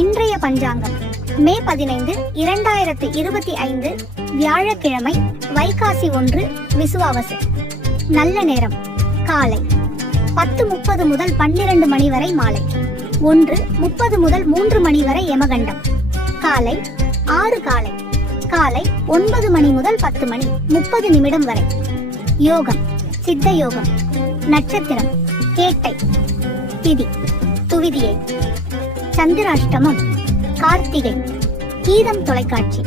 இன்றைய பஞ்சாங்கம் மே 15, 2025 வியாழக்கிழமை, வைகாசி 1 விசுவாவசு. நல்ல நேரம் காலை 10:30 முதல் 12 மணி வரை, மாலை 1:30 முதல் 3 மணி வரை யமகண்டம். காலை 6 காலை 9 மணி முதல் 10 மணி 30 நிமிடம் வரை. யோகம் சித்த யோகம். நட்சத்திரம் கேட்டை. திதி துவிதியை. சந்திராஷ்டமம் கார்த்திகை. கீதம் தொலைக்காட்சி.